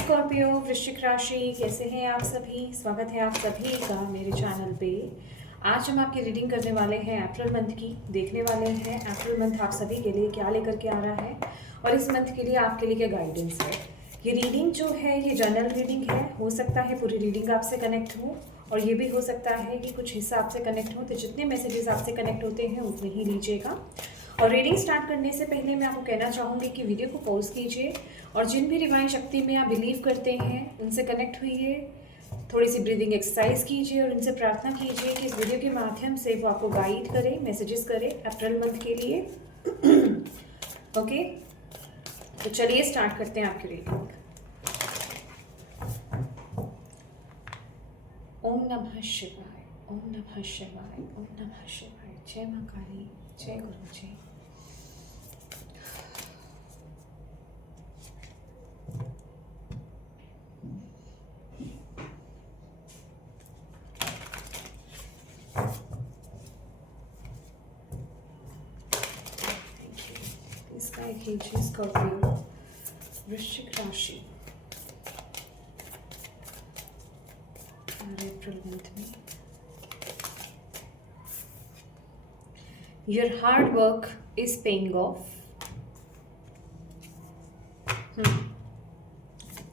Scorpio वृश्चिक राशि, कैसे हैं आप सभी। स्वागत है आप सभी का मेरे चैनल पे। आज हम आपकी रीडिंग करने वाले हैं अप्रैल मंथ की। देखने वाले हैं अप्रैल मंथ आप सभी के लिए क्या लेकर के आ रहा है और इस मंथ के लिए आपके लिए क्या गाइडेंस है। ये रीडिंग जो है ये जनरल रीडिंग है। हो सकता है पूरी रीडिंग आपसे कनेक्ट हो और ये भी हो सकता है कि कुछ हिस्सा आपसे कनेक्ट हो। तो जितने मैसेजेस आपसे कनेक्ट होते हैं उतने ही लीजिएगा। और रीडिंग स्टार्ट करने से पहले मैं आपको कहना चाहूँगी कि वीडियो को पॉज कीजिए और जिन भी डिवाइन शक्ति में आप बिलीव करते हैं उनसे कनेक्ट हुइए। थोड़ी सी ब्रीदिंग एक्सरसाइज कीजिए और उनसे प्रार्थना कीजिए कि इस वीडियो के माध्यम से वो आपको गाइड करें, मैसेजेस करें अप्रैल मंथ के लिए। ओके, तो चलिए स्टार्ट करते हैं आपकी रीडिंग। ओम नमः शिवाय, ओम नमः शिवाय, ओम नमः शिवाय। जय माँ काली, जय गुरु जी। इसका एक कीजिए स्कॉर्पियो वृश्चिक राशि अप्रैल मंथ में। Your hard work is paying off.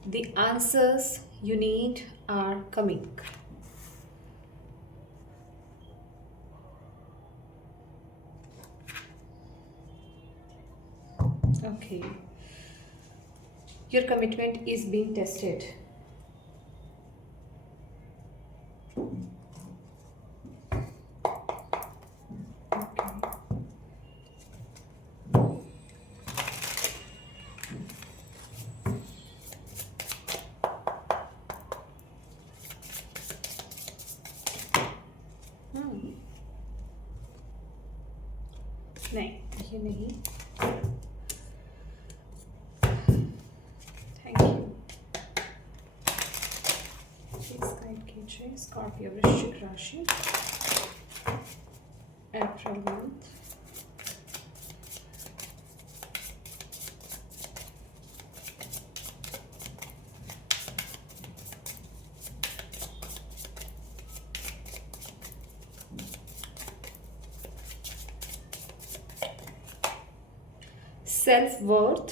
The answers you need are coming. Okay. Your commitment is being tested. नहीं, ये नहीं। Thank you. प्लीज गाइड कीजिए स्कॉर्पियो वृश्चिक राशि April month. Self-worth,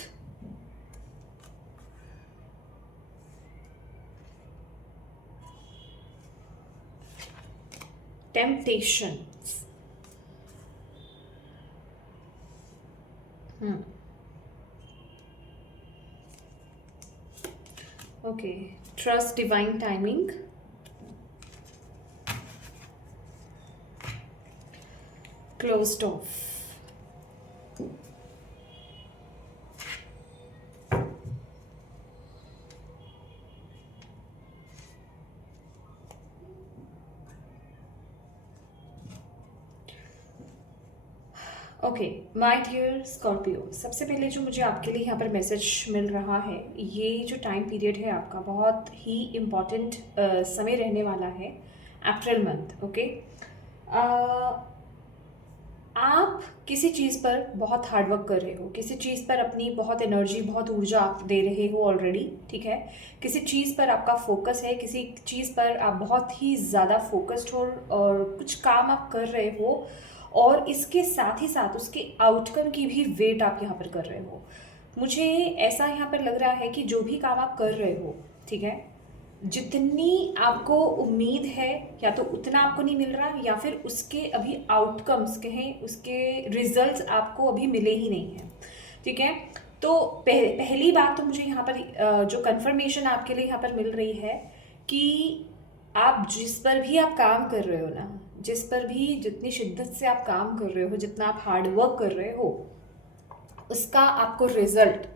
temptations, okay, trust divine timing, closed off. Okay my dear Scorpio, सबसे पहले जो मुझे आपके लिए यहाँ पर मैसेज मिल रहा है, ये जो टाइम पीरियड है आपका बहुत ही इम्पॉर्टेंट समय रहने वाला है अप्रैल मंथ। ओके, आप किसी चीज़ पर बहुत हार्डवर्क कर रहे हो, किसी चीज़ पर अपनी बहुत एनर्जी, बहुत ऊर्जा आप दे रहे हो ऑलरेडी, ठीक है। किसी चीज़ पर आपका फोकस है, किसी चीज़ पर आप बहुत ही ज़्यादा फोकस्ड हो और कुछ काम आप कर रहे हो और इसके साथ ही साथ उसके आउटकम की भी वेट आप यहाँ पर कर रहे हो। मुझे ऐसा यहाँ पर लग रहा है कि जो भी काम आप कर रहे हो, ठीक है, जितनी आपको उम्मीद है या तो उतना आपको नहीं मिल रहा या फिर उसके अभी आउटकम्स कहें, उसके रिजल्ट्स आपको अभी मिले ही नहीं हैं, ठीक है। तो पहली बात तो मुझे यहाँ पर जो कंफर्मेशन आपके लिए यहाँ पर मिल रही है कि आप जिस पर भी आप काम कर रहे हो ना, जिस पर भी जितनी शिद्दत से आप काम कर रहे हो, जितना आप हार्ड वर्क कर रहे हो, उसका आपको रिजल्ट,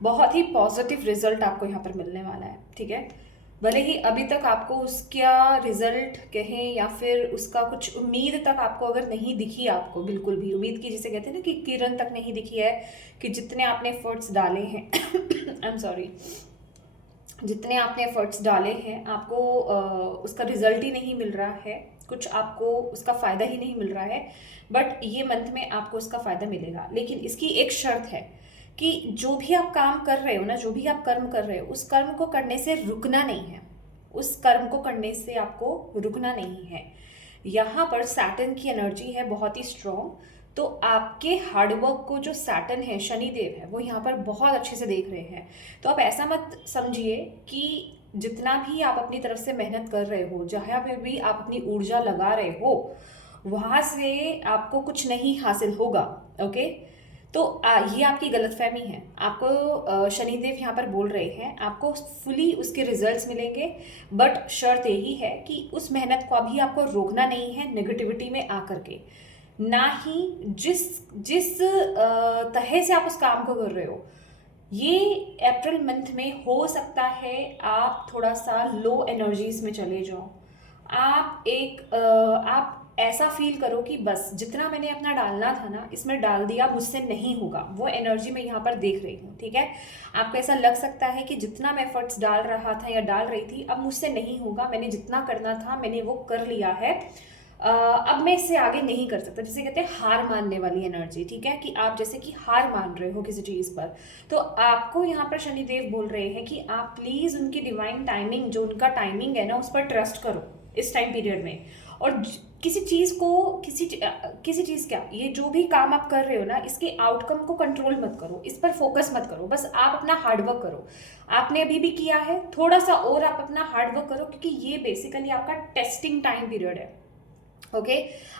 बहुत ही पॉजिटिव रिजल्ट आपको यहाँ पर मिलने वाला है, ठीक है। भले ही अभी तक आपको उसका रिजल्ट कहें या फिर उसका कुछ उम्मीद तक आपको अगर नहीं दिखी, आपको बिल्कुल भी उम्मीद की, जिसे कहते हैं ना कि किरण तक नहीं दिखी है, कि जितने आपने एफर्ट्स डाले हैं आई एम सॉरी, जितने आपने एफर्ट्स डाले हैं आपको उसका रिजल्ट ही नहीं मिल रहा है, कुछ आपको उसका फ़ायदा ही नहीं मिल रहा है। बट ये मंथ में आपको उसका फ़ायदा मिलेगा, लेकिन इसकी एक शर्त है कि जो भी आप काम कर रहे हो ना, जो भी आप कर्म कर रहे हो, उस कर्म को करने से रुकना नहीं है। उस कर्म को करने से आपको रुकना नहीं है। यहाँ पर सैटर्न की एनर्जी है बहुत ही स्ट्रॉन्ग। तो आपके हार्डवर्क को जो सैटर्न है, शनिदेव है, वो यहाँ पर बहुत अच्छे से देख रहे हैं। तो आप ऐसा मत समझिए कि जितना भी आप अपनी तरफ से मेहनत कर रहे हो, जहाँ पे भी आप अपनी ऊर्जा लगा रहे हो, वहाँ से आपको कुछ नहीं हासिल होगा। ओके, तो ये आपकी गलतफहमी है। आपको शनिदेव यहाँ पर बोल रहे हैं आपको फुली उसके रिजल्ट्स मिलेंगे, बट शर्त यही है कि उस मेहनत को अभी आपको रोकना नहीं है नेगेटिविटी में आकर के। ना ही जिस जिस तरह से आप उस काम को कर रहे हो, ये अप्रैल मंथ में हो सकता है आप थोड़ा सा लो एनर्जीज में चले जाओ। आप ऐसा फील करो कि बस जितना मैंने अपना डालना था ना, इसमें डाल दिया, मुझसे नहीं होगा। वो एनर्जी मैं यहाँ पर देख रही हूँ, ठीक है। आपको ऐसा लग सकता है कि जितना मैं एफर्ट्स डाल रहा था या डाल रही थी, अब मुझसे नहीं होगा, मैंने जितना करना था मैंने वो कर लिया है, अब मैं इससे आगे नहीं कर सकता। जिसे कहते हैं हार मानने वाली एनर्जी, ठीक है, कि आप जैसे कि हार मान रहे हो किसी चीज़ पर। तो आपको यहाँ पर शनिदेव बोल रहे हैं कि आप प्लीज़ उनकी डिवाइन टाइमिंग, जो उनका टाइमिंग है ना, उस पर ट्रस्ट करो इस टाइम पीरियड में। और किसी चीज़ को किसी चीज़ क्या, ये जो भी काम आप कर रहे हो ना, इसके आउटकम को कंट्रोल मत करो, इस पर फोकस मत करो, बस आप अपना हार्डवर्क करो। आपने अभी भी किया है, थोड़ा सा और आप अपना हार्डवर्क करो, क्योंकि ये बेसिकली आपका टेस्टिंग टाइम पीरियड है। ओके,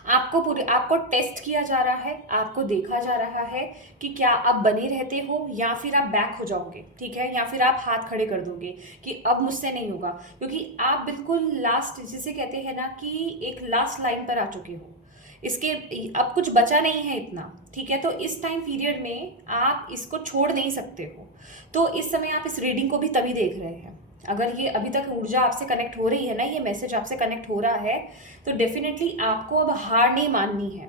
आपको टेस्ट किया जा रहा है, आपको देखा जा रहा है कि क्या आप बने रहते हो या फिर आप बैक हो जाओगे, ठीक है, या फिर आप हाथ खड़े कर दोगे कि अब मुझसे नहीं होगा। क्योंकि आप बिल्कुल लास्ट, जिसे कहते हैं ना कि एक लास्ट लाइन पर आ चुके हो, इसके अब कुछ बचा नहीं है इतना, ठीक है। तो इस टाइम पीरियड में आप इसको छोड़ नहीं सकते हो। तो इस समय आप इस रीडिंग को भी तभी देख रहे हैं, अगर ये अभी तक ऊर्जा आपसे कनेक्ट हो रही है ना, ये मैसेज आपसे कनेक्ट हो रहा है, तो डेफिनेटली आपको अब हार नहीं माननी है।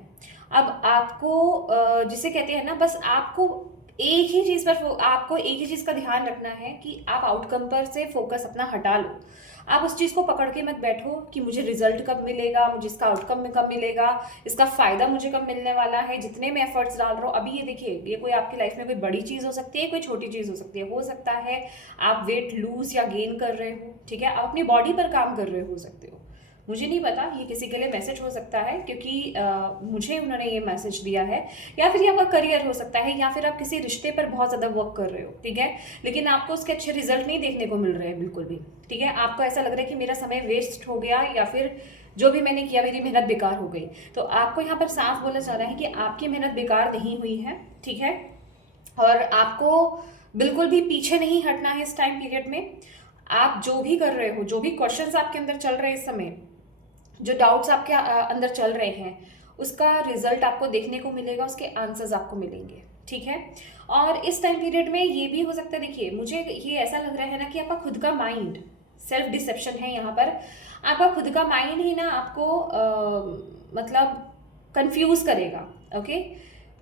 अब आपको जिसे कहते हैं ना, बस आपको आपको एक ही चीज़ का ध्यान रखना है कि आप आउटकम पर से फोकस अपना हटा लो। आप उस चीज़ को पकड़ के मत बैठो कि मुझे रिजल्ट कब मिलेगा, मुझे इसका आउटकम में कब मिलेगा, इसका फ़ायदा मुझे कब मिलने वाला है, जितने मैं एफर्ट्स डाल रहा हूँ। अभी ये देखिए, ये कोई आपकी लाइफ में कोई बड़ी चीज़ हो सकती है, कोई छोटी चीज़ हो सकती है। हो सकता है आप वेट लूज या गेन कर रहे हो, ठीक है, आप अपनी बॉडी पर काम कर रहे हो सकते हो। मुझे नहीं पता, ये किसी के लिए मैसेज हो सकता है, क्योंकि मुझे उन्होंने ये मैसेज दिया है। या फिर ये आपका करियर हो सकता है, या फिर आप किसी रिश्ते पर बहुत ज़्यादा वर्क कर रहे हो, ठीक है, लेकिन आपको उसके अच्छे रिजल्ट नहीं देखने को मिल रहे हैं बिल्कुल भी, ठीक है। आपको ऐसा लग रहा है कि मेरा समय वेस्ट हो गया, या फिर जो भी मैंने किया मेरी मेहनत बेकार हो गई। तो आपको यहाँ पर साफ बोलना चाह रहा है कि आपकी मेहनत बेकार नहीं हुई है, ठीक है। और आपको बिल्कुल भी पीछे नहीं हटना है इस टाइम पीरियड में। आप जो भी कर रहे हो, जो भी क्वेश्चंस आपके अंदर चल रहे हैं इस समय, जो डाउट्स आपके अंदर चल रहे हैं, उसका रिजल्ट आपको देखने को मिलेगा, उसके आंसर्स आपको मिलेंगे, ठीक है। और इस टाइम पीरियड में ये भी हो सकता है, देखिए मुझे ये ऐसा लग रहा है ना कि आपका खुद का माइंड, सेल्फ डिसेप्शन है यहाँ पर। आपका खुद का माइंड ही ना आपको मतलब कंफ्यूज करेगा। ओके,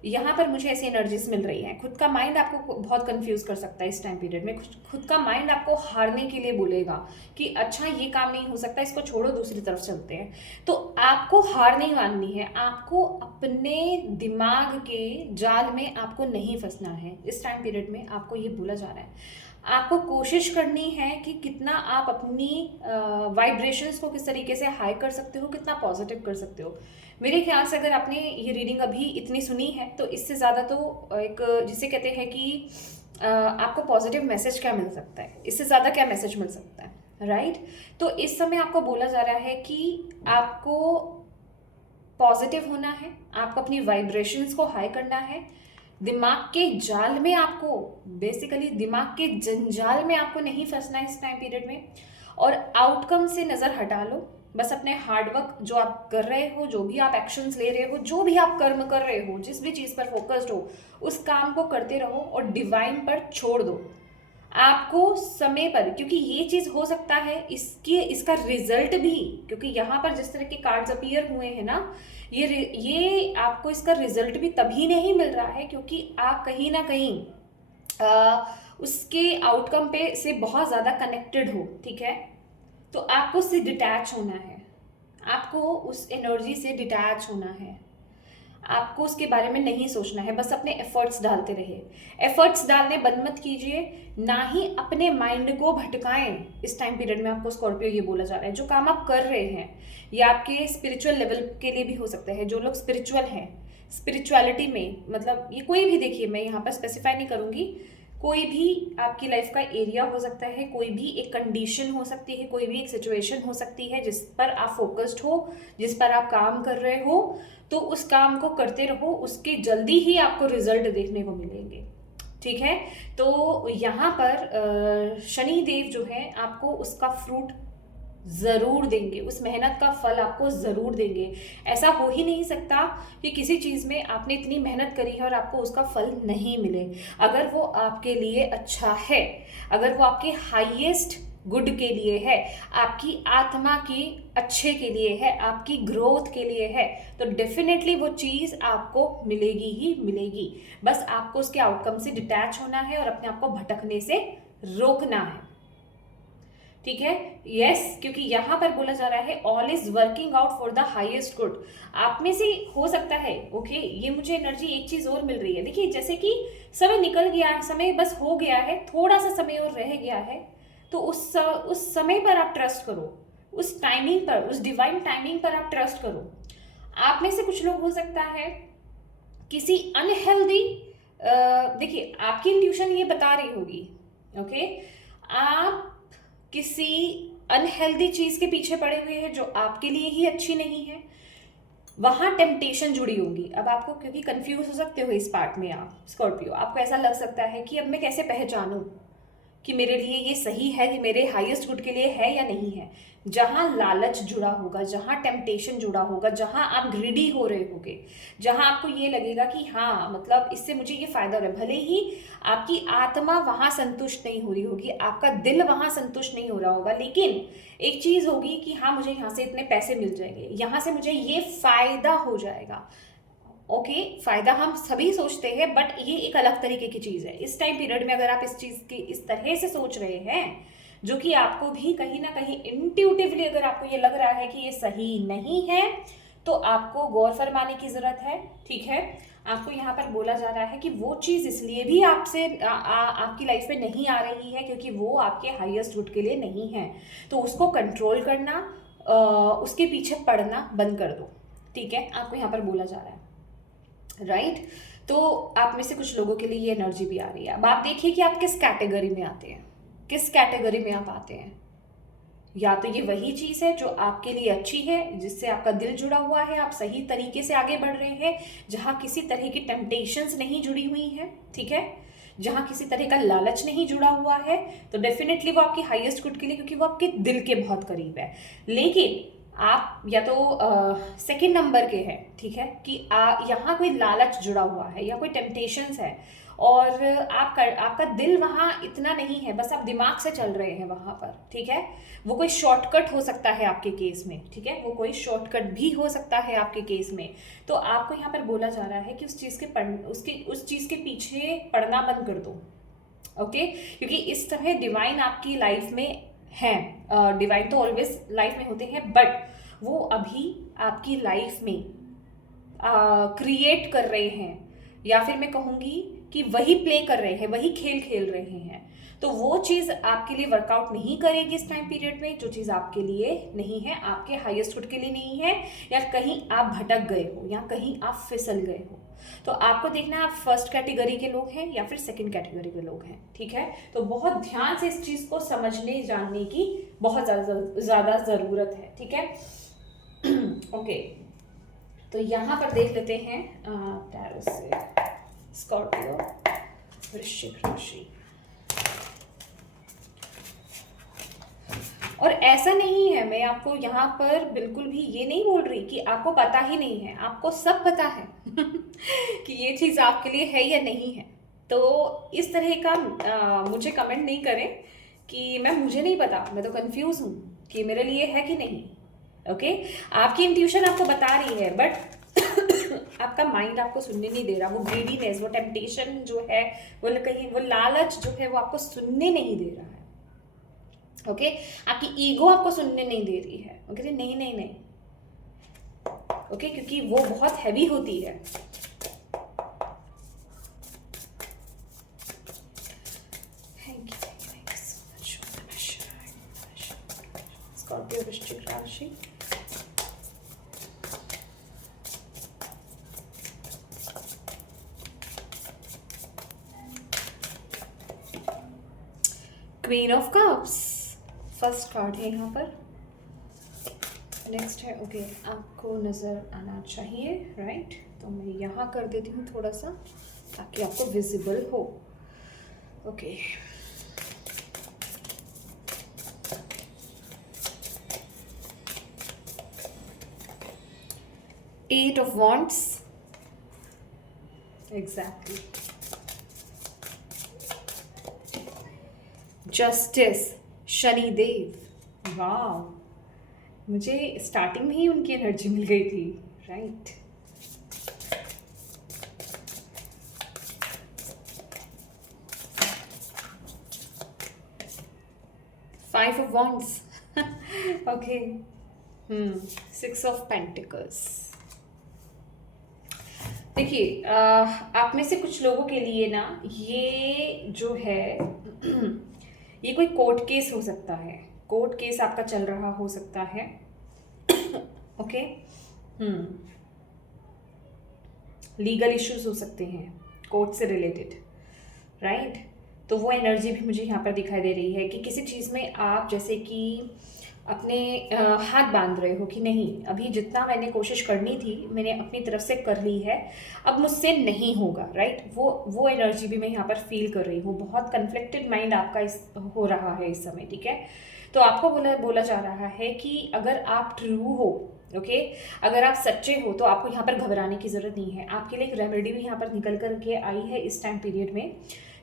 यहाँ पर मुझे ऐसी एनर्जीज मिल रही हैं। खुद का माइंड आपको बहुत कंफ्यूज कर सकता है इस टाइम पीरियड में। खुद का माइंड आपको हारने के लिए बोलेगा कि अच्छा ये काम नहीं हो सकता, इसको छोड़ो, दूसरी तरफ चलते हैं। तो आपको हार नहीं माननी है, आपको अपने दिमाग के जाल में आपको नहीं फंसना है। इस टाइम पीरियड में आपको ये बोला जा रहा है, आपको कोशिश करनी है कि कितना आप अपनी वाइब्रेशंस को किस तरीके से हाई कर सकते हो, कितना पॉजिटिव कर सकते हो। मेरे ख्याल से अगर आपने ये रीडिंग अभी इतनी सुनी है, तो इससे ज़्यादा तो एक जिसे कहते हैं कि आपको पॉजिटिव मैसेज क्या मिल सकता है, इससे ज़्यादा क्या मैसेज मिल सकता है, राइट। तो इस समय आपको बोला जा रहा है कि आपको पॉजिटिव होना है, आपको अपनी वाइब्रेशंस को हाई करना है। दिमाग के जाल में आपको, बेसिकली दिमाग के जंजाल में आपको नहीं फंसना है इस टाइम पीरियड में। और आउटकम से नज़र हटा लो, बस अपने हार्डवर्क जो आप कर रहे हो, जो भी आप एक्शंस ले रहे हो, जो भी आप कर्म कर रहे हो, जिस भी चीज़ पर फोकस्ड हो, उस काम को करते रहो और डिवाइन पर छोड़ दो। आपको समय पर, क्योंकि ये चीज़ हो सकता है इसका रिजल्ट भी, क्योंकि यहाँ पर जिस तरह के कार्ड्स अपीयर हुए हैं ना, ये आपको इसका रिजल्ट भी तभी नहीं मिल रहा है क्योंकि आप कहीं ना कहीं उसके आउटकम पे से बहुत ज़्यादा कनेक्टेड हो, ठीक है। तो आपको उससे डिटैच होना है, आपको उस एनर्जी से डिटैच होना है। आपको उसके बारे में नहीं सोचना है, बस अपने एफर्ट्स डालते रहिए। एफर्ट्स डालने बंद मत कीजिए, ना ही अपने माइंड को भटकाएं। इस टाइम पीरियड में आपको स्कॉर्पियो ये बोला जा रहा है, जो काम आप कर रहे हैं ये आपके स्पिरिचुअल लेवल के लिए भी हो सकता है। जो लोग स्पिरिचुअल हैं, स्पिरिचुअलिटी में मतलब ये कोई भी, देखिए मैं यहाँ पर स्पेसिफाई नहीं करूँगी, कोई भी आपकी लाइफ का एरिया हो सकता है, कोई भी एक कंडीशन हो सकती है, कोई भी एक सिचुएशन हो सकती है जिस पर आप फोकस्ड हो, जिस पर आप काम कर रहे हो, तो उस काम को करते रहो, उसके जल्दी ही आपको रिजल्ट देखने को मिलेंगे। ठीक है, तो यहाँ पर शनि देव जो है आपको उसका फ्रूट ज़रूर देंगे, उस मेहनत का फल आपको ज़रूर देंगे। ऐसा हो ही नहीं सकता कि किसी चीज़ में आपने इतनी मेहनत करी है और आपको उसका फल नहीं मिले। अगर वो आपके लिए अच्छा है, अगर वो आपके हाईएस्ट गुड के लिए है, आपकी आत्मा की अच्छे के लिए है, आपकी ग्रोथ के लिए है, तो डेफिनेटली वो चीज़ आपको मिलेगी ही मिलेगी। बस आपको उसके आउटकम से डिटैच होना है और अपने आप को भटकने से रोकना है। ठीक है, यस, क्योंकि यहाँ पर बोला जा रहा है all is working out for the highest good. आप में से हो सकता है, ओके, ये मुझे एनर्जी एक चीज और मिल रही है। देखिए जैसे कि समय निकल गया है, समय बस हो गया है, थोड़ा सा समय और रह गया है, तो उस समय पर आप ट्रस्ट करो, उस टाइमिंग पर, उस डिवाइन टाइमिंग पर आप ट्रस्ट करो। आप में से कुछ लोग हो सकता है किसी अनहेल्दी, देखिए आपकी इंट्यूशन ये बता रही होगी, ओके, आप किसी अनहेल्दी चीज के पीछे पड़े हुए हैं जो आपके लिए ही अच्छी नहीं है, वहां टेम्पटेशन जुड़ी होगी। अब आपको, क्योंकि कंफ्यूज हो सकते हो इस पार्ट में आप स्कॉर्पियो, आपको ऐसा लग सकता है कि अब मैं कैसे पहचानूं कि मेरे लिए ये सही है, कि मेरे हाईएस्ट गुड के लिए है या नहीं है। जहां लालच जुड़ा होगा, जहां टेम्पटेशन जुड़ा होगा, जहां आप ग्रीडी हो रहे होगे, जहां आपको ये लगेगा कि हाँ मतलब इससे मुझे ये फायदा हो रहा है, भले ही आपकी आत्मा वहां संतुष्ट नहीं हो रही होगी, आपका दिल वहां संतुष्ट नहीं हो रहा होगा, लेकिन एक चीज होगी कि हाँ मुझे यहाँ से इतने पैसे मिल जाएंगे, यहाँ से मुझे ये फायदा हो जाएगा। ओके, फायदा हम सभी सोचते हैं, बट ये एक अलग तरीके की चीज है। इस टाइम पीरियड में अगर आप इस चीज की इस तरह से सोच रहे हैं, जो कि आपको भी कहीं ना कहीं इंट्यूटिवली अगर आपको ये लग रहा है कि ये सही नहीं है, तो आपको गौर फरमाने की जरूरत है। ठीक है, आपको यहाँ पर बोला जा रहा है कि वो चीज इसलिए भी आपसे आपकी लाइफ में नहीं आ रही है क्योंकि वो आपके हाईएस्ट गुड के लिए नहीं है, तो उसको कंट्रोल करना, उसके पीछे पड़ना बंद कर दो। ठीक है, आपको यहाँ पर बोला जा रहा है, राइट। तो आप में से कुछ लोगों के लिए ये एनर्जी भी आ रही है। अब आप देखिए कि आप किस कैटेगरी में आते हैं, किस कैटेगरी में आप आते हैं। या तो ये वही चीज है जो आपके लिए अच्छी है, जिससे आपका दिल जुड़ा हुआ है, आप सही तरीके से आगे बढ़ रहे हैं, जहां किसी तरह की टेम्पटेशंस नहीं जुड़ी हुई हैं, ठीक है, जहां किसी तरह का लालच नहीं जुड़ा हुआ है, तो डेफिनेटली वो आपकी हाईएस्ट गुड के लिए, क्योंकि वो आपके दिल के बहुत करीब है। लेकिन आप या तो सेकंड नंबर के हैं, ठीक है, कि यहाँ कोई लालच जुड़ा हुआ है या कोई टेम्पटेशंस है, और आपका दिल वहाँ इतना नहीं है, बस आप दिमाग से चल रहे हैं वहाँ पर। ठीक है, वो कोई शॉर्टकट हो सकता है आपके केस में, ठीक है, वो कोई शॉर्टकट भी हो सकता है आपके केस में। तो आपको यहाँ पर बोला जा रहा है कि उस चीज़ के पीछे पड़ना बंद कर दो। ओके, क्योंकि इस तरह डिवाइन आपकी लाइफ में हैं, डिवाइन तो ऑलवेज लाइफ में होते हैं, बट वो अभी आपकी लाइफ में क्रिएट कर रहे हैं, या फिर मैं कहूँगी कि वही प्ले कर रहे हैं, वही खेल खेल रहे हैं। तो वो चीज़ आपके लिए वर्कआउट नहीं करेगी इस टाइम पीरियड में, जो चीज़ आपके लिए नहीं है, आपके हाईएस्ट गुड के लिए नहीं है, या कहीं आप भटक गए हो, या कहीं आप फिसल गए हो। तो आपको देखना है आप फर्स्ट कैटेगरी के लोग हैं या फिर सेकंड कैटेगरी के लोग हैं। ठीक है, तो बहुत ध्यान से इस चीज़ को समझने जानने की बहुत ज़्यादा ज़रूरत है। ठीक है, ओके, तो यहाँ पर देख लेते हैं टैरो से स्कॉर्पियो, वृश्चिक राशि। और ऐसा नहीं है, मैं आपको यहाँ पर बिल्कुल भी ये नहीं बोल रही कि आपको पता ही नहीं है, आपको सब पता है कि ये चीज़ आपके लिए है या नहीं है। तो इस तरह का मुझे कमेंट नहीं करें कि मुझे नहीं पता, मैं तो कंफ्यूज हूँ कि मेरे लिए है कि नहीं। ओके, आपकी इंट्यूशन आपको बता रही है, बट आपका माइंड आपको सुनने नहीं दे रहा। वो ग्रीडीनेस, वो टेम्पटेशन जो है, वो कहीं वो लालच जो है, वो आपको सुनने नहीं दे रहा है। ओके, आपकी ईगो आपको सुनने नहीं दे रही है। ओके, नहीं नहीं नहीं, ओके, क्योंकि वो बहुत हैवी होती है। स्कॉर्पियो वृश्चिक राशि, queen of cups first card है यहाँ पर। नेक्स्ट है ओके, आपको नज़र आना चाहिए, राइट। तो मैं यहाँ कर देती हूँ थोड़ा सा ताकि आपको विजिबल हो। Okay, eight of wands, exactly, justice, Shanidev. वाह, मुझे स्टार्टिंग में ही उनकी एनर्जी मिल गई थी, right. Five of wands, okay, six of pentacles. देखिए, आप में से कुछ लोगों के लिए ना ये जो है ये कोई कोर्ट केस हो सकता है, कोर्ट केस आपका चल रहा हो सकता है। ओके, लीगल इश्यूज हो सकते हैं कोर्ट से रिलेटेड, राइट। तो वो एनर्जी भी मुझे यहाँ पर दिखाई दे रही है कि किसी चीज़ में आप जैसे कि अपने हाथ बांध रहे हो कि नहीं, अभी जितना मैंने कोशिश करनी थी मैंने अपनी तरफ से कर ली है, अब मुझसे नहीं होगा, राइट। वो एनर्जी भी मैं यहाँ पर फील कर रही हूँ। बहुत कन्फ्लिक्टेड माइंड आपका हो रहा है इस समय, ठीक है। तो आपको बोला जा रहा है कि अगर आप ट्रू हो, ओके, अगर आप सच्चे हो तो आपको यहाँ पर घबराने की ज़रूरत नहीं है। आपके लिए एक रेमेडी भी यहाँ पर निकल कर के आई है इस टाइम पीरियड में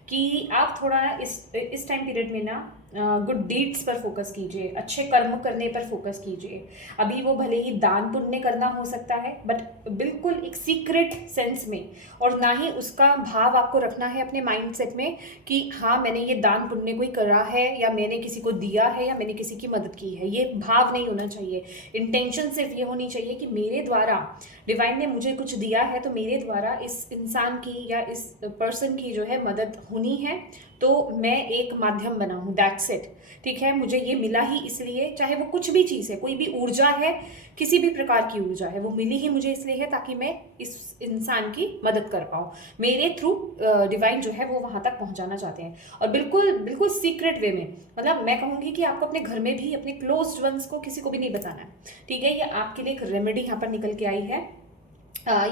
कि आप थोड़ा इस टाइम पीरियड में ना गुड डीड्स पर फोकस कीजिए, अच्छे कर्म करने पर फोकस कीजिए। अभी वो भले ही दान पुण्य करना हो सकता है, बट बिल्कुल एक सीक्रेट सेंस में, और ना ही उसका भाव आपको रखना है अपने माइंडसेट में कि हाँ मैंने ये दान पुण्य कोई करा है या मैंने किसी को दिया है या मैंने किसी की मदद की है। ये भाव नहीं होना चाहिए। इंटेंशन सिर्फ ये होनी चाहिए कि मेरे द्वारा डिवाइन ने मुझे कुछ दिया है, तो मेरे द्वारा इस इंसान की या इस पर्सन की जो है मदद होनी है, तो मैं एक माध्यम बना हूँ, दैट्स इट, ठीक है। मुझे ये मिला ही इसलिए, चाहे वो कुछ भी चीज़ है, कोई भी ऊर्जा है, किसी भी प्रकार की ऊर्जा है, वो मिली ही मुझे इसलिए है ताकि मैं इस इंसान की मदद कर पाऊँ। मेरे थ्रू डिवाइन जो है वो वहाँ तक पहुँचाना चाहते हैं, और बिल्कुल बिल्कुल सीक्रेट वे में। मतलब मैं कहूँगी कि आपको अपने घर में भी अपने क्लोज्ड वंस को किसी को भी नहीं बताना है, ठीक है। ये आपके लिए एक रेमेडी यहाँ पर निकल के आई है।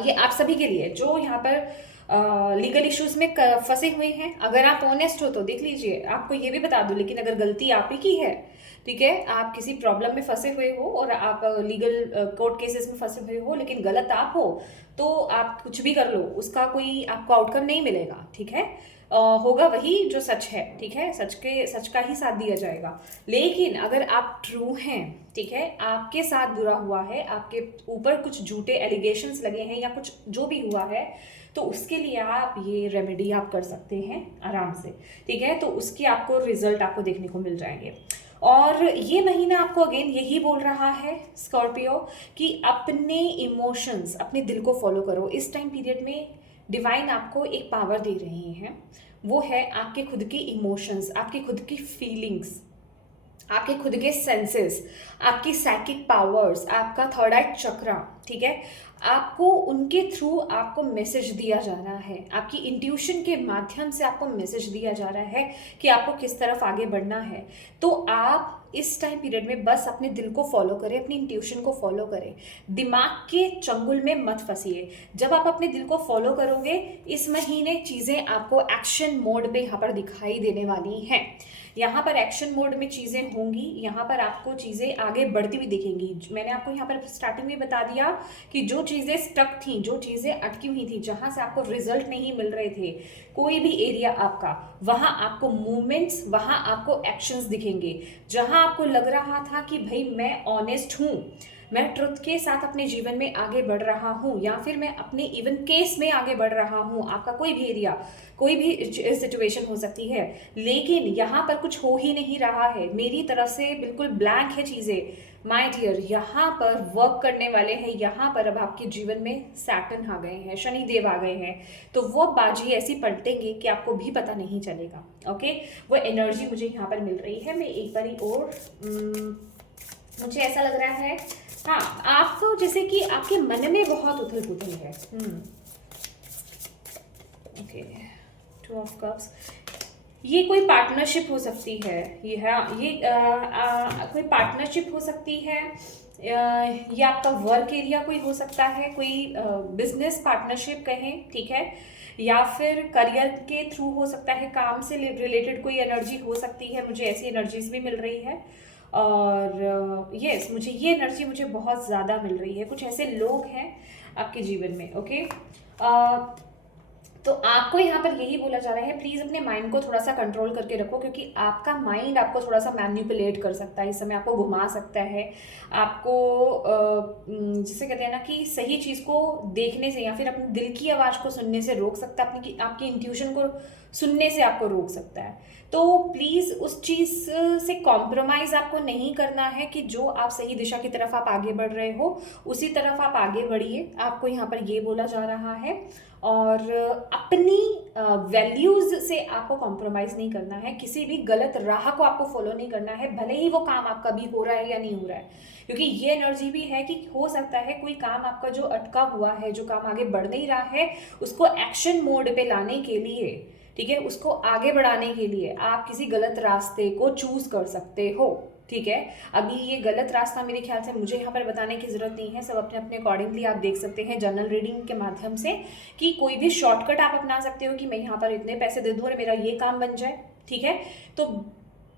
ये आप सभी के लिए जो यहाँ पर लीगल इश्यूज में फंसे हुए हैं। अगर आप ऑनेस्ट हो तो देख लीजिए, आपको ये भी बता दूं, लेकिन अगर गलती आप ही की है, ठीक है, आप किसी प्रॉब्लम में फंसे हुए हो और आप लीगल कोर्ट केसेस में फंसे हुए हो, लेकिन गलत आप हो, तो आप कुछ भी कर लो, उसका कोई आपको आउटकम नहीं मिलेगा, ठीक है। होगा वही जो सच है, ठीक है, सच का ही साथ दिया जाएगा। लेकिन अगर आप ट्रू हैं, ठीक है, आपके साथ बुरा हुआ है, आपके ऊपर कुछ झूठे एलिगेशंस लगे हैं या कुछ जो भी हुआ है, तो उसके लिए आप ये रेमेडी आप कर सकते हैं आराम से, ठीक है। तो उसके आपको रिजल्ट आपको देखने को मिल जाएंगे। और ये महीना आपको अगेन यही बोल रहा है स्कॉर्पियो कि अपने इमोशंस, अपने दिल को फॉलो करो। इस टाइम पीरियड में डिवाइन आपको एक पावर दे रहे हैं, वो है आपके खुद के इमोशंस, आपकी खुद की फीलिंग्स, आपके खुद के सेंसेस, आपकी साइकिक पावर्स, आपका थर्ड आई चक्रा, ठीक है। आपको उनके थ्रू आपको मैसेज दिया जा रहा है, आपकी इंट्यूशन के माध्यम से आपको मैसेज दिया जा रहा है कि आपको किस तरफ आगे बढ़ना है। तो आप इस टाइम पीरियड में बस अपने दिल को फॉलो करें, अपनी इंट्यूशन को फॉलो करें, दिमाग के चंगुल में मत फंसिए। जब आप अपने दिल को फॉलो करोगे, इस महीने चीज़ें आपको एक्शन मोड पे यहाँ पर दिखाई देने वाली हैं। यहाँ पर एक्शन मोड में चीज़ें होंगी, यहाँ पर आपको चीज़ें आगे बढ़ती हुई दिखेंगी। मैंने आपको यहाँ पर स्टार्टिंग में बता दिया कि जो चीज़ें स्टक थी, जो चीज़ें अटकी हुई थी, जहाँ से आपको रिजल्ट नहीं मिल रहे थे, कोई भी एरिया आपका, वहाँ आपको मूवमेंट्स, वहाँ आपको एक्शंस दिखेंगे। जहाँ आपको लग रहा था कि भाई मैं ऑनेस्ट हूँ, मैं ट्रुथ के साथ अपने जीवन में आगे बढ़ रहा हूँ, या फिर मैं अपने इवन केस में आगे बढ़ रहा हूँ, आपका कोई भी एरिया, कोई भी सिचुएशन हो सकती है, लेकिन यहाँ पर कुछ हो ही नहीं रहा है, मेरी तरफ से बिल्कुल ब्लैंक है चीज़ें, माय डियर, यहाँ पर वर्क करने वाले हैं, यहाँ पर अब आपके जीवन में सैटर्न आ गए हैं, शनिदेव आ गए हैं, तो वो बाजी ऐसी पलटेंगे कि आपको भी पता नहीं चलेगा। ओके, वो एनर्जी मुझे यहाँ पर मिल रही है। मैं एक बारी और मुझे ऐसा लग रहा है, हाँ, आपको जैसे कि आपके मन में बहुत उथल पुथल है। ओके, 2 ऑफ कप्स, ये कोई पार्टनरशिप हो सकती है, ये है, ये कोई पार्टनरशिप हो सकती है, ये आपका वर्क एरिया कोई हो सकता है, कोई बिजनेस पार्टनरशिप कहें, ठीक है, या फिर करियर के थ्रू हो सकता है, काम से रिलेटेड कोई एनर्जी हो सकती है, मुझे ऐसी एनर्जीज भी मिल रही है। और यस, मुझे ये एनर्जी मुझे बहुत ज़्यादा मिल रही है, कुछ ऐसे लोग हैं आपके जीवन में। ओके, तो आपको यहाँ पर यही बोला जा रहा है, प्लीज़ अपने माइंड को थोड़ा सा कंट्रोल करके रखो, क्योंकि आपका माइंड आपको थोड़ा सा मैनिपुलेट कर सकता है, इस समय आपको घुमा सकता है, आपको जिसे कहते हैं ना कि सही चीज़ को देखने से या फिर अपने दिल की आवाज़ को सुनने से रोक सकता है, अपनी आपकी इंट्यूशन को सुनने से आपको रोक सकता है। तो प्लीज़ उस चीज़ से कॉम्प्रोमाइज़ आपको नहीं करना है कि जो आप सही दिशा की तरफ आप आगे बढ़ रहे हो उसी तरफ आप आगे बढ़िए, आपको यहाँ पर ये बोला जा रहा है। और अपनी वैल्यूज़ से आपको कॉम्प्रोमाइज़ नहीं करना है, किसी भी गलत राह को आपको फॉलो नहीं करना है, भले ही वो काम आपका भी हो रहा है या नहीं हो रहा है, क्योंकि ये एनर्जी भी है कि हो सकता है कोई काम आपका जो अटका हुआ है, जो काम आगे बढ़ नहीं रहा है, उसको एक्शन मोड पे लाने के लिए, ठीक है, उसको आगे बढ़ाने के लिए आप किसी गलत रास्ते को चूज कर सकते हो। ठीक है, अभी ये गलत रास्ता मेरे ख्याल से मुझे यहाँ पर बताने की ज़रूरत नहीं है, सब अपने अपने अकॉर्डिंगली आप देख सकते हैं जनरल रीडिंग के माध्यम से कि कोई भी शॉर्टकट आप अपना सकते हो कि मैं यहाँ पर इतने पैसे दे दूँ और मेरा ये काम बन जाए। ठीक है, तो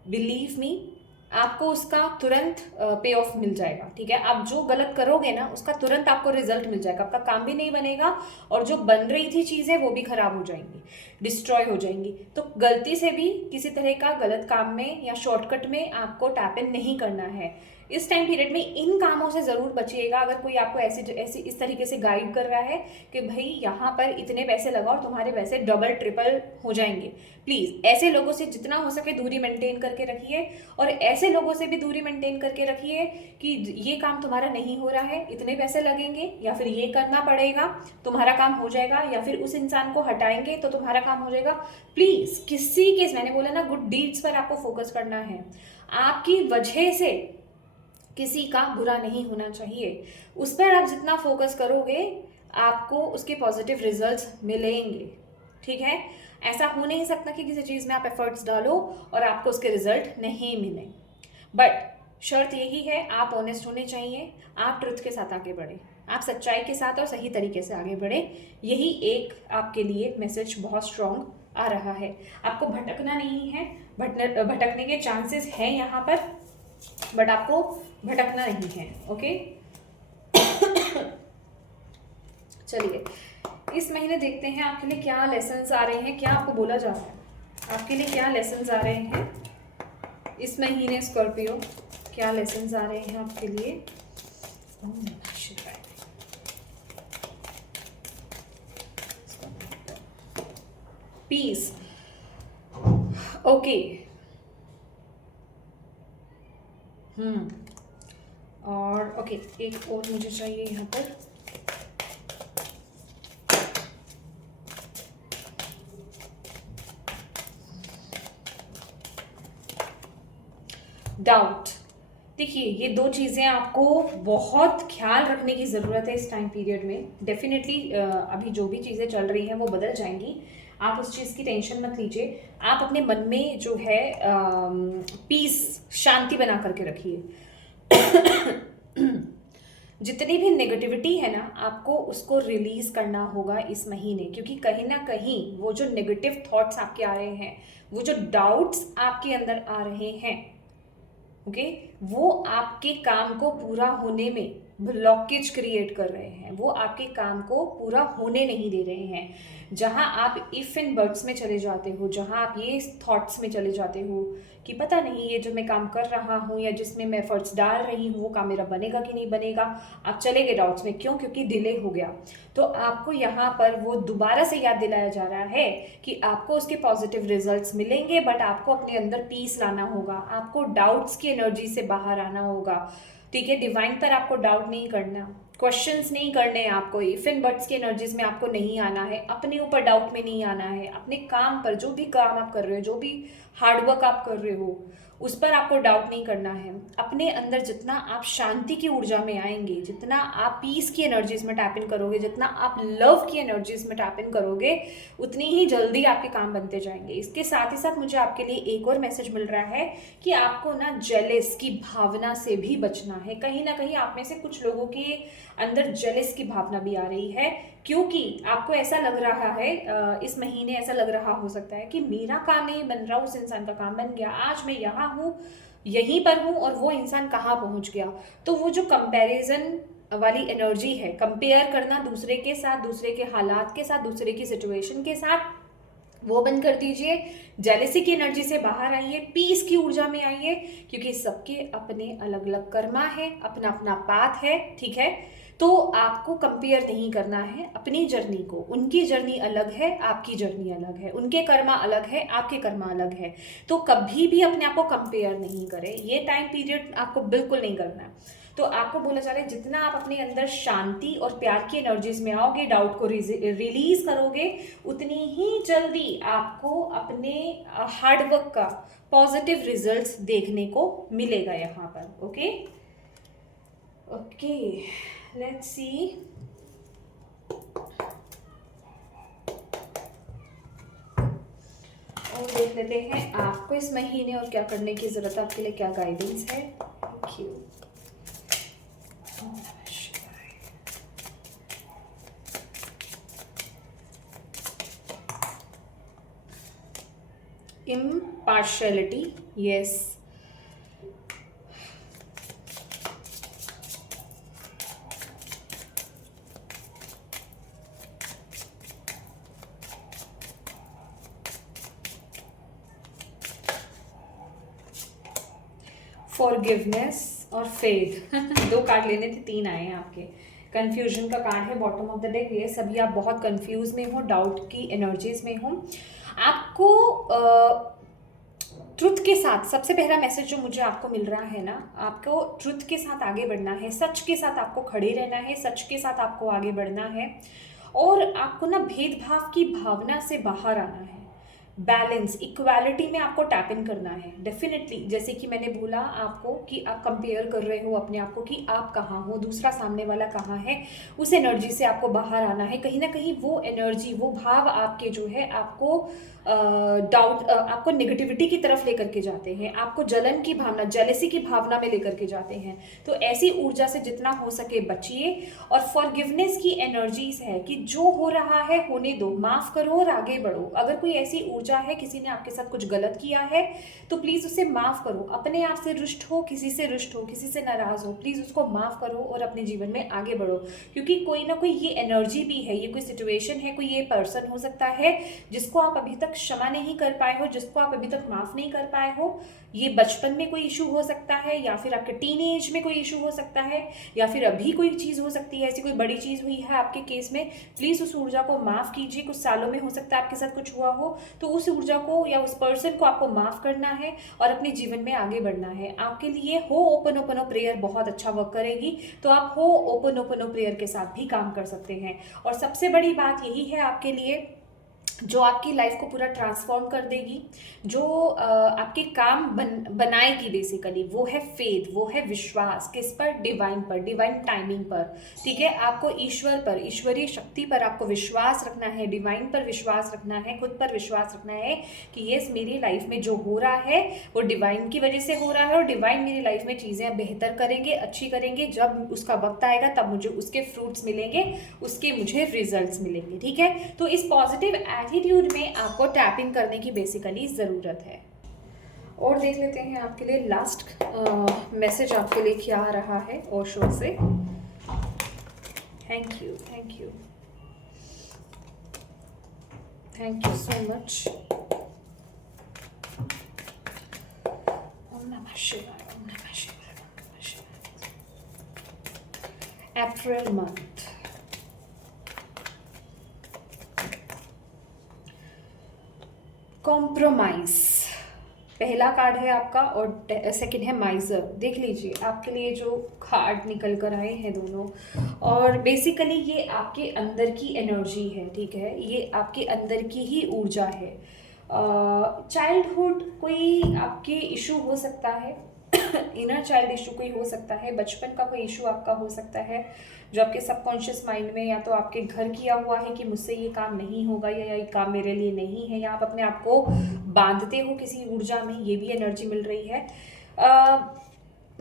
बिलीव मी, आपको उसका तुरंत पे ऑफ मिल जाएगा। ठीक है, आप जो गलत करोगे ना उसका तुरंत आपको रिजल्ट मिल जाएगा, आपका काम भी नहीं बनेगा और जो बन रही थी चीज़ें वो भी खराब हो जाएंगी, डिस्ट्रॉय हो जाएंगी। तो गलती से भी किसी तरह का गलत काम में या शॉर्टकट में आपको टैप इन नहीं करना है। इस टाइम पीरियड में इन कामों से ज़रूर बचिएगा। अगर कोई आपको ऐसे इस तरीके से गाइड कर रहा है कि भाई यहाँ पर इतने पैसे लगाओ तुम्हारे पैसे डबल ट्रिपल हो जाएंगे, प्लीज़ ऐसे लोगों से जितना हो सके दूरी मेंटेन करके रखिए, और ऐसे लोगों से भी दूरी मेंटेन करके रखिए कि ये काम तुम्हारा नहीं हो रहा है, इतने पैसे लगेंगे या फिर ये करना पड़ेगा तुम्हारा काम हो जाएगा, या फिर उस इंसान को हटाएंगे तो तुम्हारा काम हो जाएगा। प्लीज़ किसी के, मैंने बोला ना, गुड डीड्स पर आपको फोकस करना है। आपकी वजह से किसी का बुरा नहीं होना चाहिए, उस पर आप जितना फोकस करोगे आपको उसके पॉजिटिव रिजल्ट्स मिलेंगे। ठीक है, ऐसा हो नहीं सकता कि किसी चीज़ में आप एफर्ट्स डालो और आपको उसके रिजल्ट नहीं मिले, बट शर्त यही है आप ऑनेस्ट होने चाहिए, आप ट्रुथ के साथ आगे बढ़े, आप सच्चाई के साथ और सही तरीके से आगे बढ़े। यही एक आपके लिए मैसेज बहुत स्ट्रॉन्ग आ रहा है। आपको भटकना नहीं है, भटकने के चांसेस हैं यहाँ पर, बट आपको भटकना नहीं है। ओके, चलिए इस महीने देखते हैं आपके लिए क्या लेसन्स आ रहे हैं, क्या आपको बोला जा रहा है, आपके लिए क्या लेसन्स आ रहे हैं इस महीने। स्कॉर्पियो, क्या लेसन्स आ रहे हैं आपके लिए। पीस, ओके, और ओके, एक और मुझे चाहिए यहाँ पर। डाउट, देखिए ये दो चीज़ें आपको बहुत ख्याल रखने की ज़रूरत है इस टाइम पीरियड में। डेफिनेटली अभी जो भी चीज़ें चल रही हैं वो बदल जाएंगी, आप उस चीज़ की टेंशन मत लीजिए। आप अपने मन में जो है पीस, शांति बना करके रखिए। जितनी भी नेगेटिविटी है ना, आपको उसको रिलीज करना होगा इस महीने, क्योंकि कहीं ना कहीं वो जो नेगेटिव थॉट्स आपके आ रहे हैं, वो जो डाउट्स आपके अंदर आ रहे हैं, ओके, वो आपके काम को पूरा होने में ब्लॉकेज क्रिएट कर रहे हैं, वो आपके काम को पूरा होने नहीं दे रहे हैं। जहां आप इफ एंड बट्स में चले जाते हो, जहां आप ये थॉट्स में चले जाते हो कि पता नहीं ये जो मैं काम कर रहा हूँ या जिसमें मैं एफर्ट्स डाल रही हूँ वो काम मेरा बनेगा कि नहीं बनेगा, आप चले गए डाउट्स में। क्यों? क्योंकि डिले हो गया। तो आपको यहाँ पर वो दोबारा से याद दिलाया जा रहा है कि आपको उसके पॉजिटिव रिजल्ट्स मिलेंगे, बट आपको अपने अंदर पीस लाना होगा, आपको डाउट्स की एनर्जी से बाहर आना होगा। ठीक है, डिवाइन पर आपको डाउट नहीं करना, क्वेश्चंस नहीं करने हैं आपको, इफ एंड बट्स की एनर्जीज में आपको नहीं आना है, अपने ऊपर डाउट में नहीं आना है, अपने काम पर, जो भी काम आप कर रहे हो, जो भी हार्डवर्क आप कर रहे हो, उस पर आपको डाउट नहीं करना है। अपने अंदर जितना आप शांति की ऊर्जा में आएंगे, जितना आप पीस की एनर्जीज में टैप इन करोगे, जितना आप लव की एनर्जीज में टैप इन करोगे, उतनी ही जल्दी आपके काम बनते जाएंगे। इसके साथ ही साथ मुझे आपके लिए एक और मैसेज मिल रहा है कि आपको ना जेलस की भावना से भी बचना है। कहीं ना कहीं आप में से कुछ लोगों के अंदर जेलस की भावना भी आ रही है, क्योंकि आपको ऐसा लग रहा है, इस महीने ऐसा लग रहा हो सकता है कि मेरा काम नहीं बन रहा, उस इंसान का काम बन गया, आज मैं यहाँ हूँ, यहीं पर हूँ और वो इंसान कहाँ पहुँच गया। तो वो जो कंपैरिजन वाली एनर्जी है, कंपेयर करना दूसरे के साथ, दूसरे के हालात के साथ, दूसरे की सिचुएशन के साथ, वो बंद कर दीजिए। जेलेसी की एनर्जी से बाहर आइए, पीस की ऊर्जा में आइए, क्योंकि सबके अपने अलग अलग कर्मा है, अपना अपना पाथ है। ठीक है, तो आपको कंपेयर नहीं करना है अपनी जर्नी को। उनकी जर्नी अलग है, आपकी जर्नी अलग है, उनके कर्मा अलग है, आपके कर्मा अलग है। तो कभी भी अपने आप को कंपेयर नहीं करें, ये टाइम पीरियड आपको बिल्कुल नहीं करना है। तो आपको बोला जा रहा है जितना आप अपने अंदर शांति और प्यार की एनर्जीज में आओगे, डाउट को रिलीज करोगे, उतनी ही जल्दी आपको अपने हार्डवर्क का पॉजिटिव रिजल्ट्स देखने को मिलेगा यहाँ पर। Okay okay, let's see. और देख लेते हैं आपको इस महीने और क्या करने की जरूरत है, आपके लिए क्या गाइडेंस है। Thank you. Impartiality, yes. Forgiveness और फेथ दो कार्ड लेने थे, तीन आए हैं आपके। कंफ्यूजन का कार्ड है बॉटम ऑफ द डेक। ये सभी आप बहुत कंफ्यूज में हो, डाउट की एनर्जीज में हो। आपको ट्रुथ के साथ, सबसे पहला मैसेज जो मुझे आपको मिल रहा है ना, आपको ट्रुथ के साथ आगे बढ़ना है, सच के साथ आपको खड़े रहना है, सच के साथ आपको आगे बढ़ना है, और आपको ना भेदभाव की भावना से बाहर आना है। बैलेंस, इक्वालिटी में आपको टैप इन करना है डेफिनेटली। जैसे कि मैंने बोला आपको कि आप कंपेयर कर रहे हो अपने आप को कि आप कहाँ हो, दूसरा सामने वाला कहाँ है, उस एनर्जी से आपको बाहर आना है। कहीं ना कहीं वो एनर्जी, वो भाव आपके जो है आपको डाउट, आपको नेगेटिविटी की तरफ लेकर के जाते हैं, आपको जलन की भावना, जेलेसी की भावना में लेकर के जाते हैं। तो ऐसी ऊर्जा से जितना हो सके बचिए। और फॉरगिवनेस की एनर्जीज है कि जो हो रहा है होने दो, माफ करो और आगे बढ़ो। अगर कोई ऐसी ऊर्जा है, किसी ने आपके साथ कुछ गलत किया है तो प्लीज उसे माफ करो। अपने आप से रुष्ट हो, किसी से रुष्ट हो, किसी से नाराज हो, प्लीज उसको माफ करो और अपने जीवन में आगे बढ़ो। क्योंकि कोई ना कोई ये एनर्जी भी है, ये कोई सिचुएशन है, कोई ये पर्सन हो सकता है जिसको आप अभी तक क्षमा नहीं कर पाए हो, जिसको आप अभी तक माफ नहीं कर पाए हो। ये बचपन में कोई इशू हो सकता है, या फिर आपके टीन एज में कोई इशू हो सकता है, या फिर अभी कोई चीज़ हो सकती है, ऐसी कोई बड़ी चीज़ हुई है आपके केस में। प्लीज़ उस ऊर्जा को माफ़ कीजिए। कुछ सालों में हो सकता है आपके साथ कुछ हुआ हो, तो उस ऊर्जा को या उस पर्सन को आपको माफ़ करना है और अपने जीवन में आगे बढ़ना है। आपके लिए हो ओपन ओपन ओ प्रेयर बहुत अच्छा वर्क करेगी। तो आप हो ओपन ओपन ओ प्रेयर के साथ भी काम कर सकते हैं। और सबसे बड़ी बात यही है आपके लिए, जो आपकी लाइफ को पूरा ट्रांसफॉर्म कर देगी, जो आपके काम बनाएगी बेसिकली, वो है फेथ, वो है विश्वास। किस पर? डिवाइन पर, डिवाइन टाइमिंग पर। ठीक है, आपको ईश्वर पर, ईश्वरीय शक्ति पर आपको विश्वास रखना है, डिवाइन पर विश्वास रखना है, खुद पर विश्वास रखना है कि यस, मेरी लाइफ में जो हो रहा है वो डिवाइन की वजह से हो रहा है, और डिवाइन मेरी लाइफ में चीज़ें बेहतर करेंगे, अच्छी करेंगे। जब उसका वक्त आएगा तब मुझे उसके फ्रूट्स मिलेंगे, उसके मुझे रिजल्ट्स मिलेंगे। ठीक है, तो इस पॉजिटिव एटीट्यूड में आपको टैप इन करने की बेसिकली ज़रूरत है। और देख लेते हैं आपके लिए लास्ट मैसेज आपके लिए क्या आ रहा है ओशो से। Thank you, thank you, thank you so much. ओम नमः शिवाय, ओम नमः शिवाय, ओम नमः शिवाय। अप्रैल मंथ, कॉम्प्रोमाइज पहला कार्ड है आपका और सेकंड है माइजर। देख लीजिए आपके लिए जो कार्ड निकल कर आए हैं दोनों, और बेसिकली ये आपके अंदर की एनर्जी है, ठीक है, ये आपके अंदर की ही ऊर्जा है। चाइल्डहुड कोई आपके इशू हो सकता है, इनर चाइल्ड इशू कोई हो सकता है, बचपन का कोई इशू आपका हो सकता है जो आपके सबकॉन्शियस माइंड में या तो आपके घर किया हुआ है कि मुझसे ये काम नहीं होगा या ये काम मेरे लिए नहीं है, या आप अपने आप को बांधते हो किसी ऊर्जा में, ये भी एनर्जी मिल रही है।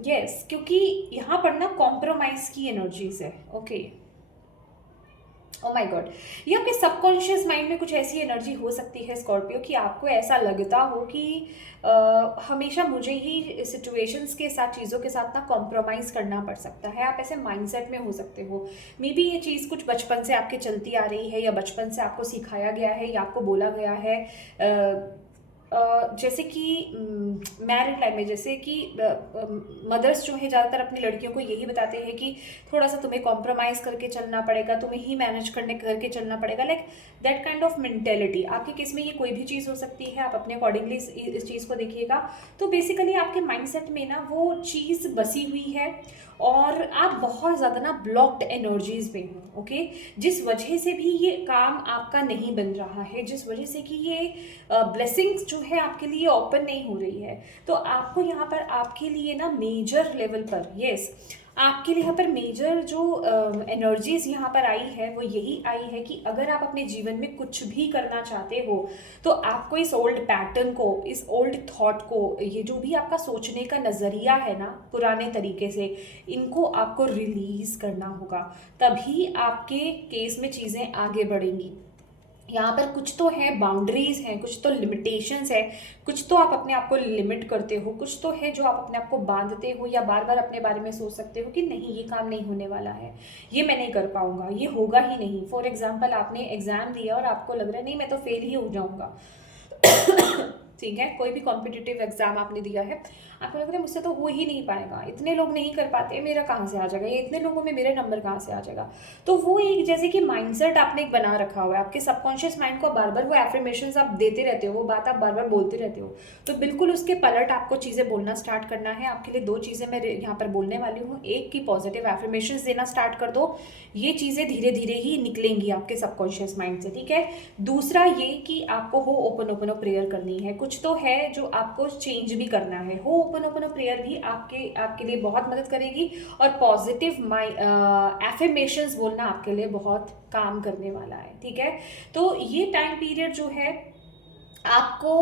यस, क्योंकि यहाँ पर ना कॉम्प्रोमाइज की एनर्जीज है। ओके, ओ माय गॉड, ये आपके सबकॉन्शियस माइंड में कुछ ऐसी एनर्जी हो सकती है स्कॉर्पियो कि आपको ऐसा लगता हो कि हमेशा मुझे ही सिचुएशंस के साथ, चीज़ों के साथ ना कॉम्प्रोमाइज़ करना पड़ सकता है। आप ऐसे माइंडसेट में हो सकते हो। मे बी ये चीज़ कुछ बचपन से आपके चलती आ रही है, या बचपन से आपको सिखाया गया है, या आपको बोला गया है। जैसे कि मैरिड लाइफ में, जैसे कि मदर्स जो है ज़्यादातर अपनी लड़कियों को यही बताते हैं कि थोड़ा सा तुम्हें कॉम्प्रोमाइज़ करके चलना पड़ेगा, तुम्हें ही मैनेज करके चलना पड़ेगा, like that kind of mentality. आपके केस में ये कोई भी चीज़ हो सकती है, आप अपने अकॉर्डिंगली इस चीज़ को देखिएगा। तो बेसिकली आपके माइंडसेट में ना वो चीज़ बसी हुई है, और आप बहुत ज़्यादा ना ब्लॉक्ड एनर्जीज में हो। ओके, जिस वजह से भी ये काम आपका नहीं बन रहा है, जिस वजह से कि ये ब्लेसिंग्स जो है आपके लिए ओपन नहीं हो रही है, तो आपको यहाँ पर आपके लिए ना मेजर लेवल पर, यस, आपके लिए यहाँ पर मेजर जो एनर्जीज यहाँ पर आई है वो यही आई है कि अगर आप अपने जीवन में कुछ भी करना चाहते हो, तो आपको इस ओल्ड पैटर्न को, इस ओल्ड थॉट को, ये जो भी आपका सोचने का नज़रिया है ना पुराने तरीके से, इनको आपको रिलीज करना होगा। तभी आपके केस में चीज़ें आगे बढ़ेंगी। यहाँ पर कुछ तो है, बाउंड्रीज हैं, कुछ तो लिमिटेशंस है, कुछ तो आप अपने आप को लिमिट करते हो, कुछ तो है जो आप अपने आप को बांधते हो, या बार बार अपने बारे में सोच सकते हो कि नहीं ये काम नहीं होने वाला है, ये मैं नहीं कर पाऊंगा, ये होगा ही नहीं। फॉर एग्जाम्पल, आपने एग्जाम दिया और आपको लग रहा है नहीं मैं तो फेल ही हो जाऊंगा, ठीक है, कोई भी कॉम्पिटिटिव एग्जाम आपने दिया है, आपको लग रहा है मुझसे तो हो ही नहीं पाएगा, इतने लोग नहीं कर पाते, मेरा कहाँ से आ जाएगा, ये इतने लोगों में मेरे नंबर कहाँ से आ जाएगा। तो वो एक जैसे कि माइंडसेट आपने एक बना रखा हुआ है, आपके सबकॉन्शियस माइंड को बार बार वो एफर्मेशंस आप देते रहते हो, वो बात आप बार बार बोलते रहते हो। तो बिल्कुल उसके पलट आपको चीज़ें बोलना स्टार्ट करना है। आपके लिए दो चीज़ें मैं यहाँ पर बोलने वाली हूँ। एक की पॉजिटिव एफर्मेशंस देना स्टार्ट कर दो, ये चीज़ें धीरे धीरे ही निकलेंगी आपके सबकॉन्शियस माइंड से, ठीक है। दूसरा ये कि आपको हो ओपन ओपन प्रेयर करनी है, कुछ तो है जो आपको चेंज भी करना है। हो ओपन ओपन प्रेयर भी आपके लिए बहुत मदद करेगी, और पॉजिटिव एफर्मेशंस बोलना आपके लिए बहुत काम करने वाला है, ठीक है। तो ये टाइम पीरियड जो है आपको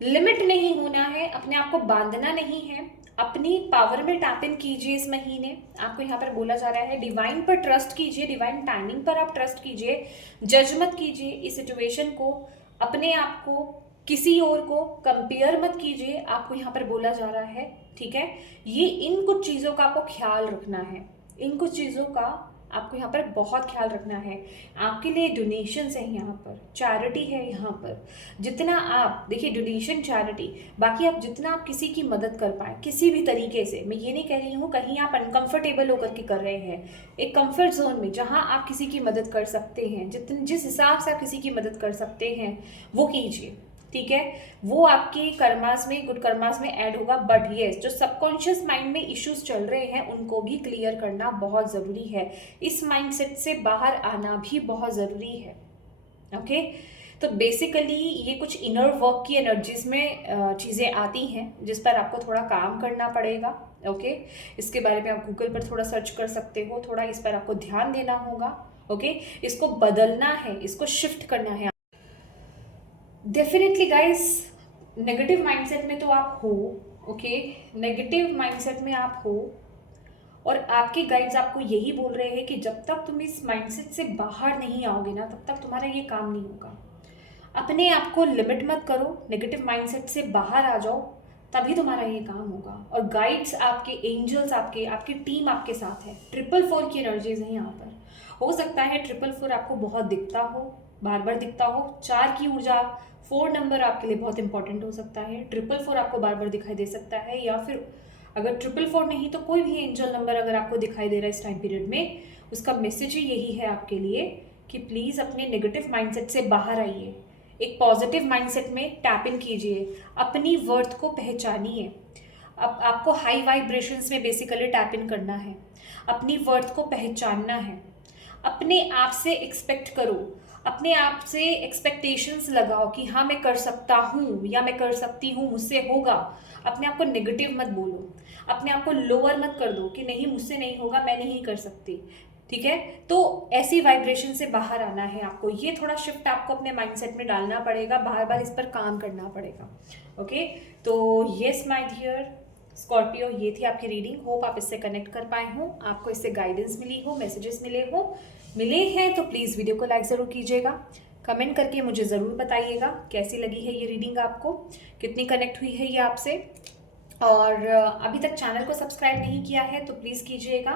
लिमिट नहीं होना है, अपने आप को बांधना नहीं है, अपनी पावर में टैप इन कीजिए इस महीने। आपको यहाँ पर बोला जा रहा है डिवाइन पर ट्रस्ट कीजिए, डिवाइन टाइमिंग पर आप ट्रस्ट कीजिए, जज मत कीजिए इस सिचुएशन को, अपने आप को किसी और को कंपेयर मत कीजिए, आपको यहाँ पर बोला जा रहा है, ठीक है। ये इन कुछ चीज़ों का आपको ख्याल रखना है, इन कुछ चीज़ों का आपको यहाँ पर बहुत ख्याल रखना है। आपके लिए डोनेशंस हैं, यहाँ पर चैरिटी है, यहाँ पर जितना आप देखिए, डोनेशन चैरिटी, बाकी आप जितना आप किसी की मदद कर पाए किसी भी तरीके से, मैं ये नहीं कह रही हूँ कहीं आप अनकंफर्टेबल होकर के कर रहे हैं, एक कंफर्ट जोन में जहाँ आप किसी की मदद कर सकते हैं, जिस हिसाब से आप किसी की मदद कर सकते हैं वो कीजिए, ठीक है। वो आपके कर्मास में, गुड कर्मास में ऐड होगा। बट येस, जो सबकॉन्शियस माइंड में इश्यूज चल रहे हैं उनको भी क्लियर करना बहुत ज़रूरी है, इस माइंडसेट से बाहर आना भी बहुत ज़रूरी है। ओके, तो बेसिकली ये कुछ इनर वर्क की एनर्जीज में चीज़ें आती हैं जिस पर आपको थोड़ा काम करना पड़ेगा। ओके, इसके बारे में आप गूगल पर थोड़ा सर्च कर सकते हो, थोड़ा इस पर आपको ध्यान देना होगा। ओके, इसको बदलना है, इसको शिफ्ट करना है। डेफिनेटली गाइस, नेगेटिव माइंडसेट में तो आप हो, ओके, नेगेटिव माइंडसेट में आप हो, और आपके गाइड्स आपको यही बोल रहे हैं कि जब तक तुम इस माइंडसेट से बाहर नहीं आओगे ना, तब तक तुम्हारा ये काम नहीं होगा। अपने आप को लिमिट मत करो, नेगेटिव माइंडसेट से बाहर आ जाओ, तभी तुम्हारा ये काम होगा। और गाइड्स आपके, एंजल्स आपके, आपकी टीम आपके साथ है। 444 की एनर्जीज है यहाँ पर। हो सकता है 444 आपको बहुत दिखता हो, बार बार दिखता हो। 4 की ऊर्जा, 4 नंबर आपके लिए बहुत इंपॉर्टेंट हो सकता है। 444 आपको बार बार दिखाई दे सकता है, या फिर अगर 444 नहीं तो कोई भी एंजल नंबर अगर आपको दिखाई दे रहा है इस टाइम पीरियड में, उसका मैसेज ही यही है आपके लिए कि प्लीज़ अपने नेगेटिव माइंडसेट से बाहर आइए, एक पॉजिटिव माइंडसेट में टैप इन कीजिए, अपनी वर्थ को पहचानिए। अब आपको हाई वाइब्रेशंस में बेसिकली टैप इन करना है, अपनी वर्थ को पहचानना है। अपने आप से एक्सपेक्ट करो, अपने आप से एक्सपेक्टेशंस लगाओ कि हाँ मैं कर सकता हूँ या मैं कर सकती हूँ, मुझसे होगा। अपने आप को नेगेटिव मत बोलो, अपने आप को लोअर मत कर दो कि नहीं मुझसे नहीं होगा, मैं नहीं कर सकती। ठीक है, तो ऐसी वाइब्रेशन से बाहर आना है आपको। ये थोड़ा शिफ्ट आपको अपने माइंडसेट में डालना पड़ेगा, बार बार इस पर काम करना पड़ेगा। ओके, तो येस माय डियर स्कॉर्पियो, ये थी आपकी रीडिंग। होप आप इससे कनेक्ट कर पाए हो, आपको इससे गाइडेंस मिली हो, मैसेजेस मिले हैं तो प्लीज़ वीडियो को लाइक ज़रूर कीजिएगा। कमेंट करके मुझे ज़रूर बताइएगा कैसी लगी है ये रीडिंग, आपको कितनी कनेक्ट हुई है ये आपसे। और अभी तक चैनल को सब्सक्राइब नहीं किया है तो प्लीज़ कीजिएगा।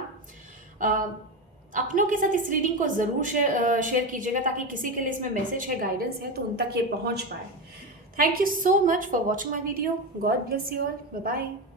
अपनों के साथ इस रीडिंग को ज़रूर शेयर कीजिएगा, ताकि किसी के लिए इसमें मैसेज है, गाइडेंस है, तो उन तक ये पहुंच पाए। Thank you so much for watching my video. God bless you all. Bye bye.